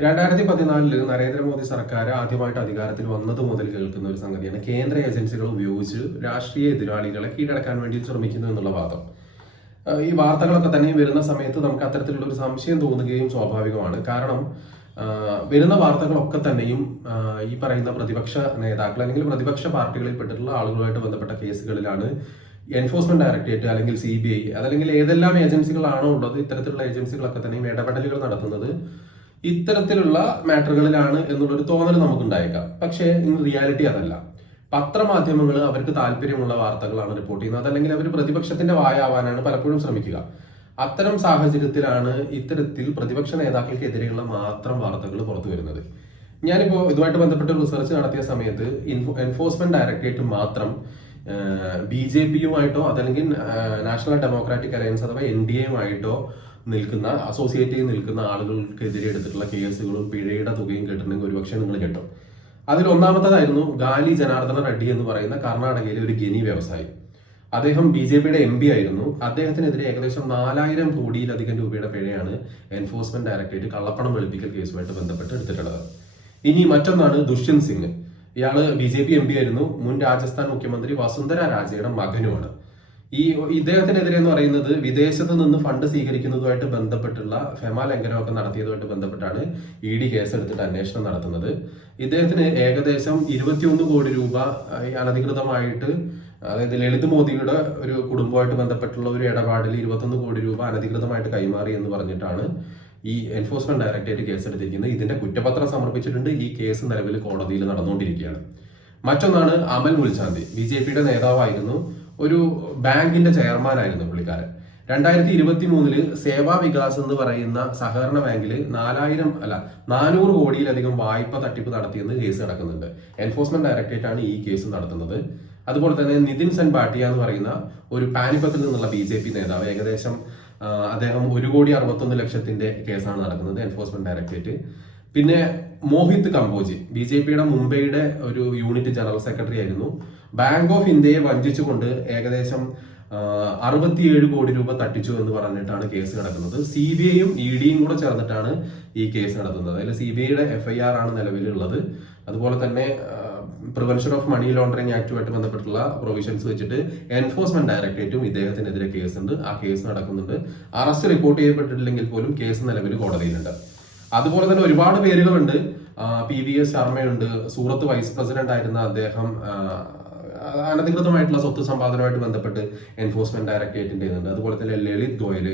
2014 നരേന്ദ്രമോദി സർക്കാർ ആദ്യമായിട്ട് അധികാരത്തിൽ വന്നത് മുതൽ കേൾക്കുന്ന ഒരു സംഗതിയാണ് കേന്ദ്ര ഏജൻസികൾ ഉപയോഗിച്ച് രാഷ്ട്രീയ എതിരാളികളെ കീഴടക്കാൻ വേണ്ടി ശ്രമിക്കുന്നു എന്നുള്ള വാദം. ഈ വാർത്തകളൊക്കെ തന്നെ വരുന്ന സമയത്ത് നമുക്ക് അത്തരത്തിലുള്ള ഒരു സംശയം തോന്നുകയും സ്വാഭാവികമാണ്. കാരണം വരുന്ന വാർത്തകളൊക്കെ തന്നെയും ഈ പറയുന്ന പ്രതിപക്ഷ നേതാക്കൾ അല്ലെങ്കിൽ പ്രതിപക്ഷ പാർട്ടികളിൽ പെട്ടിട്ടുള്ള ആളുകളുമായിട്ട് ബന്ധപ്പെട്ട കേസുകളിലാണ് എൻഫോഴ്സ്മെന്റ് ഡയറക്ടറേറ്റ് അല്ലെങ്കിൽ CBI അതല്ലെങ്കിൽ ഏതെല്ലാം ഏജൻസികളാണോ ഉള്ളത് ഇത്തരത്തിലുള്ള ഏജൻസികളൊക്കെ തന്നെയും ഇടപെടലുകൾ നടത്തുന്നത് ഇത്തരത്തിലുള്ള മാറ്ററുകളിലാണ് എന്നുള്ളൊരു തോന്നൽ നമുക്കുണ്ടായേക്കാം. പക്ഷേ ഇൻ റിയാലിറ്റി അതല്ല. പത്രമാധ്യമങ്ങൾ അവർക്ക് താല്പര്യമുള്ള വാർത്തകളാണ് റിപ്പോർട്ട് ചെയ്യുന്നത്, അതല്ലെങ്കിൽ അവർ പ്രതിപക്ഷത്തിന്റെ വായാവാനാണ് പലപ്പോഴും ശ്രമിക്കുക. അത്തരം സാഹചര്യത്തിലാണ് ഇത്തരത്തിൽ പ്രതിപക്ഷ നേതാക്കൾക്കെതിരെയുള്ള മാത്രം വാർത്തകൾ പുറത്തു വരുന്നത്. ഞാനിപ്പോൾ ഇതുമായിട്ട് ബന്ധപ്പെട്ട് റിസർച്ച് നടത്തിയ സമയത്ത് എൻഫോഴ്സ്മെന്റ് ഡയറക്ടറേറ്റ് മാത്രം BJP-യുമായിട്ടോ അതല്ലെങ്കിൽ നാഷണൽ ഡെമോക്രാറ്റിക് അലയൻസ് അഥവാ NDA-യുമായിട്ടോ അസോസിയേറ്റ് ചെയ്ത് നിൽക്കുന്ന ആളുകൾക്കെതിരെ എടുത്തിട്ടുള്ള കേസുകളും പിഴയുടെ തുകയും കേട്ടിട്ടുണ്ടെങ്കിൽ ഒരുപക്ഷെ നിങ്ങൾ കേട്ടോ. അതിൽ ഒന്നാമത്തേതായിരുന്നു ഗാലി ജനാർദ്ദന റെഡ്ഡി എന്ന് പറയുന്ന കർണാടകയിലെ ഒരു ഖനി വ്യവസായി. അദ്ദേഹം BJP-യുടെ MP ആയിരുന്നു. അദ്ദേഹത്തിനെതിരെ ഏകദേശം 4000 കോടിയിലധികം രൂപയുടെ പിഴയാണ് എൻഫോഴ്സ്മെന്റ് ഡയറക്ടറേറ്റ് കള്ളപ്പണം വെളുപ്പിക്കൽ കേസുമായിട്ട് ബന്ധപ്പെട്ട് എടുത്തിട്ടുള്ളത്. ഇനി മറ്റൊന്നാണ് ദുഷ്യന്ത് സിംഗ്. ഇയാള് BJP MP ആയിരുന്നു. മുൻ രാജസ്ഥാൻ മുഖ്യമന്ത്രി വസുന്ധര രാജയുടെ മകനുമാണ്. ഇദ്ദേഹത്തിനെതിരെ എന്ന് പറയുന്നത് വിദേശത്ത് നിന്ന് ഫണ്ട് സ്വീകരിക്കുന്നതുമായിട്ട് ബന്ധപ്പെട്ടുള്ള ഫെമ ലംഘനമൊക്കെ നടത്തിയതുമായിട്ട് ബന്ധപ്പെട്ടാണ് ED കേസെടുത്തിട്ട് അന്വേഷണം നടത്തുന്നത്. ഇദ്ദേഹത്തിന് ഏകദേശം 21 കോടി രൂപ അനധികൃതമായിട്ട്, അതായത് ലളിത് മോദിയുടെ ഒരു കുടുംബമായിട്ട് ബന്ധപ്പെട്ടുള്ള ഒരു ഇടപാടിൽ 21 കോടി രൂപ അനധികൃതമായിട്ട് കൈമാറി എന്ന് പറഞ്ഞിട്ടാണ് ഈ എൻഫോഴ്സ്മെന്റ് ഡയറക്ടറേറ്റ് കേസെടുത്തിരിക്കുന്നത്. ഇതിന്റെ കുറ്റപത്രം സമർപ്പിച്ചിട്ടുണ്ട്. ഈ കേസ് നിലവിൽ കോടതിയിൽ നടന്നുകൊണ്ടിരിക്കുകയാണ്. മറ്റൊന്നാണ് അമൽ മുൽചാന്തി. BJP-യുടെ നേതാവായിരുന്നു. ഒരു ബാങ്കിന്റെ ചെയർമാനായിരുന്നു പുള്ളിക്കാരൻ. 2023 സേവാ വികാസ് എന്ന് പറയുന്ന സഹകരണ ബാങ്കിൽ 400 കോടിയിലധികം വായ്പ തട്ടിപ്പ് നടത്തിയെന്ന് കേസ് നടക്കുന്നുണ്ട്. എൻഫോഴ്സ്മെന്റ് ഡയറക്ടറേറ്റ് ആണ് ഈ കേസ് നടത്തുന്നത്. അതുപോലെ തന്നെ നിതിൻ സെൻ ഭാട്ടിയ എന്ന് പറയുന്ന ഒരു പാനിപ്പത്തിൽ നിന്നുള്ള BJP നേതാവ്, ഏകദേശം അദ്ദേഹം 1,61,00,000 കേസാണ് നടക്കുന്നത് എൻഫോഴ്സ്മെന്റ് ഡയറക്ടറേറ്റ്. പിന്നെ മോഹിത് കംബോജി BJP-യുടെ മുംബൈയുടെ ഒരു യൂണിറ്റ് ജനറൽ സെക്രട്ടറി ആയിരുന്നു. ബാങ്ക് ഓഫ് ഇന്ത്യയെ വഞ്ചിച്ചുകൊണ്ട് ഏകദേശം 67 കോടി രൂപ തട്ടിച്ചു എന്ന് പറഞ്ഞിട്ടാണ് കേസ് നടക്കുന്നത്. CBI-യും ED-യും കൂടെ ചേർന്നിട്ടാണ് ഈ കേസ് നടത്തുന്നത്. അതിൽ CBI-യുടെ FIR ആണ് നിലവിലുള്ളത്. അതുപോലെ തന്നെ പ്രിവെൻഷൻ ഓഫ് മണി ലോണ്ടറിംഗ് ആക്ടുമായിട്ട് ബന്ധപ്പെട്ടുള്ള പ്രൊവിഷൻസ് വെച്ചിട്ട് എൻഫോഴ്സ്മെന്റ് ഡയറക്ടറേറ്റും ഇദ്ദേഹത്തിനെതിരെ കേസുണ്ട്. ആ കേസ് നടക്കുന്നുണ്ട്. അറസ്റ്റ് റിപ്പോർട്ട് ചെയ്യപ്പെട്ടിട്ടില്ലെങ്കിൽ പോലും കേസ് നിലവിൽ കോടതിയിലുണ്ട്. അതുപോലെ തന്നെ ഒരുപാട് പേരുകളുണ്ട്. PVS ശർമ്മയുണ്ട്. സൂറത്ത് വൈസ് പ്രസിഡന്റ് ആയിരുന്ന അദ്ദേഹം അനധികൃതമായിട്ടുള്ള സ്വത്ത് സമ്പാദനവുമായിട്ട് ബന്ധപ്പെട്ട് എൻഫോഴ്സ്മെന്റ് ഡയറക്ടറേറ്റിന്റെ ഉണ്ട്. അതുപോലെ തന്നെ ലളിത് ഗോയല്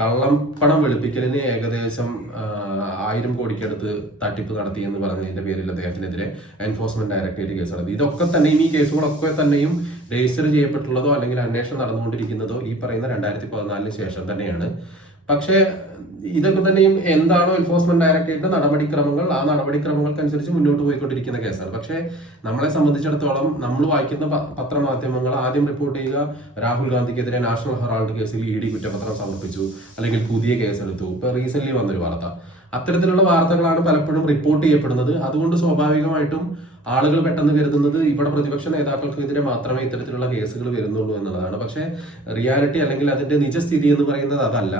കള്ളപ്പണം വെളുപ്പിക്കലിന് ഏകദേശം 1000 കോടിക്കടുത്ത് തട്ടിപ്പ് നടത്തി എന്ന് പറഞ്ഞതിന്റെ പേരിൽ അദ്ദേഹത്തിനെതിരെ എൻഫോഴ്സ്മെന്റ് ഡയറക്ടറേറ്റ് കേസ് നടത്തി. ഇതൊക്കെ തന്നെയും ഈ കേസുകളൊക്കെ തന്നെയും രജിസ്റ്റർ ചെയ്യപ്പെട്ടുള്ളതോ അല്ലെങ്കിൽ അന്വേഷണം നടന്നുകൊണ്ടിരിക്കുന്നതോ ഈ പറയുന്ന 2014 ശേഷം തന്നെയാണ്. പക്ഷേ ഇതൊക്കെ തന്നെയും എന്താണോ എൻഫോഴ്സ്മെന്റ് ഡയറക്ടറേറ്റിന്റെ നടപടിക്രമങ്ങൾ, ആ നടപടിക്രമങ്ങൾക്കനുസരിച്ച് മുന്നോട്ട് പോയിക്കൊണ്ടിരിക്കുന്ന കേസാണ്. പക്ഷേ നമ്മളെ സംബന്ധിച്ചിടത്തോളം നമ്മൾ വായിക്കുന്ന പത്രമാധ്യമങ്ങൾ ആദ്യം റിപ്പോർട്ട് ചെയ്യുക രാഹുൽ ഗാന്ധിക്കെതിരെ നാഷണൽ ഹെറാൾഡ് കേസിൽ ED കുറ്റപത്രം സമർപ്പിച്ചു, അല്ലെങ്കിൽ പുതിയ കേസെടുത്തു. ഇപ്പൊ റീസെന്റ് വന്നൊരു വാർത്ത, അത്തരത്തിലുള്ള വാർത്തകളാണ് പലപ്പോഴും റിപ്പോർട്ട് ചെയ്യപ്പെടുന്നത്. അതുകൊണ്ട് സ്വാഭാവികമായിട്ടും ആളുകൾ പെട്ടെന്ന് കരുതുന്നത് ഇവിടെ പ്രതിപക്ഷ നേതാക്കൾക്കെതിരെ മാത്രമേ ഇത്തരത്തിലുള്ള കേസുകൾ വരുന്നുള്ളൂ എന്നുള്ളതാണ്. പക്ഷേ റിയാലിറ്റി അല്ലെങ്കിൽ അതിന്റെ നിജസ്ഥിതി എന്ന് പറയുന്നത് അതല്ല.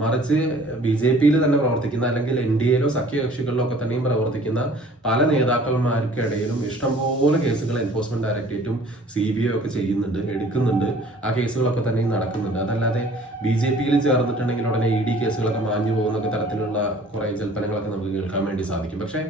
മറിച്ച് BJP-യിൽ തന്നെ പ്രവർത്തിക്കുന്ന അല്ലെങ്കിൽ NDA-യിലോ സഖ്യകക്ഷികളിലോ ഒക്കെ തന്നെയും പ്രവർത്തിക്കുന്ന പല നേതാക്കന്മാർക്കിടയിലും ഇഷ്ടംപോലെ കേസുകൾ എൻഫോഴ്സ്മെന്റ് ഡയറക്ടറേറ്റും CBI ഒക്കെ ചെയ്യുന്നുണ്ട്, എടുക്കുന്നുണ്ട്. ആ കേസുകളൊക്കെ തന്നെയും നടക്കുന്നുണ്ട്. അതല്ലാതെ BJP-യിൽ ചേർന്നിട്ടുണ്ടെങ്കിൽ ഉടനെ ED കേസുകളൊക്കെ മാഞ്ഞു പോകുന്നൊക്കെ തരത്തിലുള്ള കുറെ ജൽപ്പനങ്ങളൊക്കെ നമുക്ക് കേൾക്കാൻ വേണ്ടി സാധിക്കും. പക്ഷേ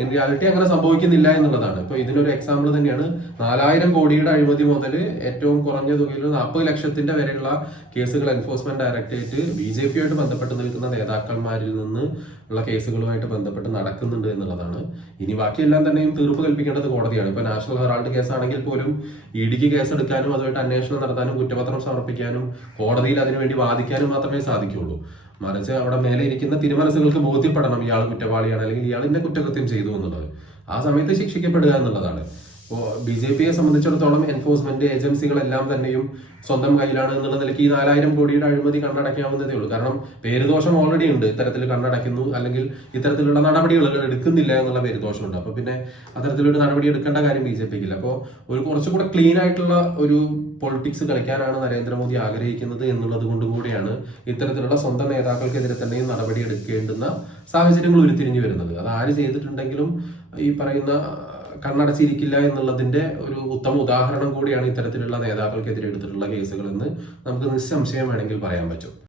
ഇൻ റിയാലിറ്റി അങ്ങനെ സംഭവിക്കുന്നില്ല എന്നുള്ളതാണ്. ഇപ്പൊ ഇതിനൊരു എക്സാമ്പിൾ തന്നെയാണ് 4000 കോടിയുടെ അഴിമതി മുതൽ ഏറ്റവും കുറഞ്ഞ തുകയിൽ 40 ലക്ഷത്തിന്റെ വരെയുള്ള കേസുകൾ എൻഫോഴ്സ്മെന്റ് ഡയറക്ടറേറ്റ് BJP-യുമായിട്ട് ബന്ധപ്പെട്ട് നിൽക്കുന്ന നേതാക്കന്മാരിൽ നിന്ന് ഉള്ള കേസുകളുമായിട്ട് ബന്ധപ്പെട്ട് നടക്കുന്നുണ്ട് എന്നുള്ളതാണ്. ഇനി ബാക്കിയെല്ലാം തന്നെയും തീർപ്പ് കൽപ്പിക്കേണ്ടത് കോടതിയാണ്. ഇപ്പൊ നാഷണൽ ഹെറാൾഡ് കേസാണെങ്കിൽ പോലും ED-ക്ക് കേസെടുക്കാനും അതുമായിട്ട് അന്വേഷണം നടത്താനും കുറ്റപത്രം സമർപ്പിക്കാനും കോടതിയിൽ അതിനുവേണ്ടി വാദിക്കാനും മാത്രമേ സാധിക്കുള്ളൂ. മറിച്ച് അവിടെ മേലെ ഇരിക്കുന്ന തിരുമനസുകൾക്ക് ബോധ്യപ്പെടണം ഇയാൾ കുറ്റവാളിയാണ് അല്ലെങ്കിൽ ഇയാൾ ഇന്ന കുറ്റകൃത്യം ചെയ്തു എന്നുള്ളത്. ആ സമയത്ത് ശിക്ഷിക്കപ്പെടുക എന്നുള്ളതാണ്. BJP-യെ സംബന്ധിച്ചിടത്തോളം എൻഫോഴ്സ്മെന്റ് ഏജൻസികളെല്ലാം തന്നെയും സ്വന്തം കയ്യിലാണ് എന്നുള്ള നിലയ്ക്ക് ഈ 4000 കോടിയുടെ അഴിമതി കണ്ണടയ്ക്കാവുന്നതേ ഉള്ളൂ. കാരണം പേരുദോഷം ഓൾറെഡി ഉണ്ട്, ഇത്തരത്തിൽ കണ്ണടയ്ക്കുന്നു അല്ലെങ്കിൽ ഇത്തരത്തിലുള്ള നടപടികൾ എടുക്കുന്നില്ല എന്നുള്ള പേരുദോഷമുണ്ട്. അപ്പൊ പിന്നെ അത്തരത്തിലൊരു നടപടി എടുക്കേണ്ട കാര്യം BJP-ക്കില്ല. അപ്പോൾ ഒരു കുറച്ചുകൂടെ ക്ലീൻ ആയിട്ടുള്ള ഒരു പൊളിറ്റിക്സ് കളിക്കാനാണ് നരേന്ദ്രമോദി ആഗ്രഹിക്കുന്നത് എന്നുള്ളത് കൊണ്ടും കൂടിയാണ് ഇത്തരത്തിലുള്ള സ്വന്തം നേതാക്കൾക്കെതിരെ തന്നെയും നടപടി എടുക്കേണ്ടുന്ന സാഹചര്യങ്ങൾ ഉരുത്തിരിഞ്ഞു വരുന്നത്. അത് ആര് ചെയ്തിട്ടുണ്ടെങ്കിലും ഈ പറയുന്ന കണ്ണടച്ചിരിക്കില്ല എന്നുള്ളതിന്റെ ഒരു ഉത്തമ ഉദാഹരണം കൂടിയാണ് ഇത്തരത്തിലുള്ള നേതാക്കൾക്കെതിരെ എടുത്തിട്ടുള്ള കേസുകൾ എന്ന് നമുക്ക് നിസ്സംശയം വേണമെങ്കിൽ പറയാൻ പറ്റും.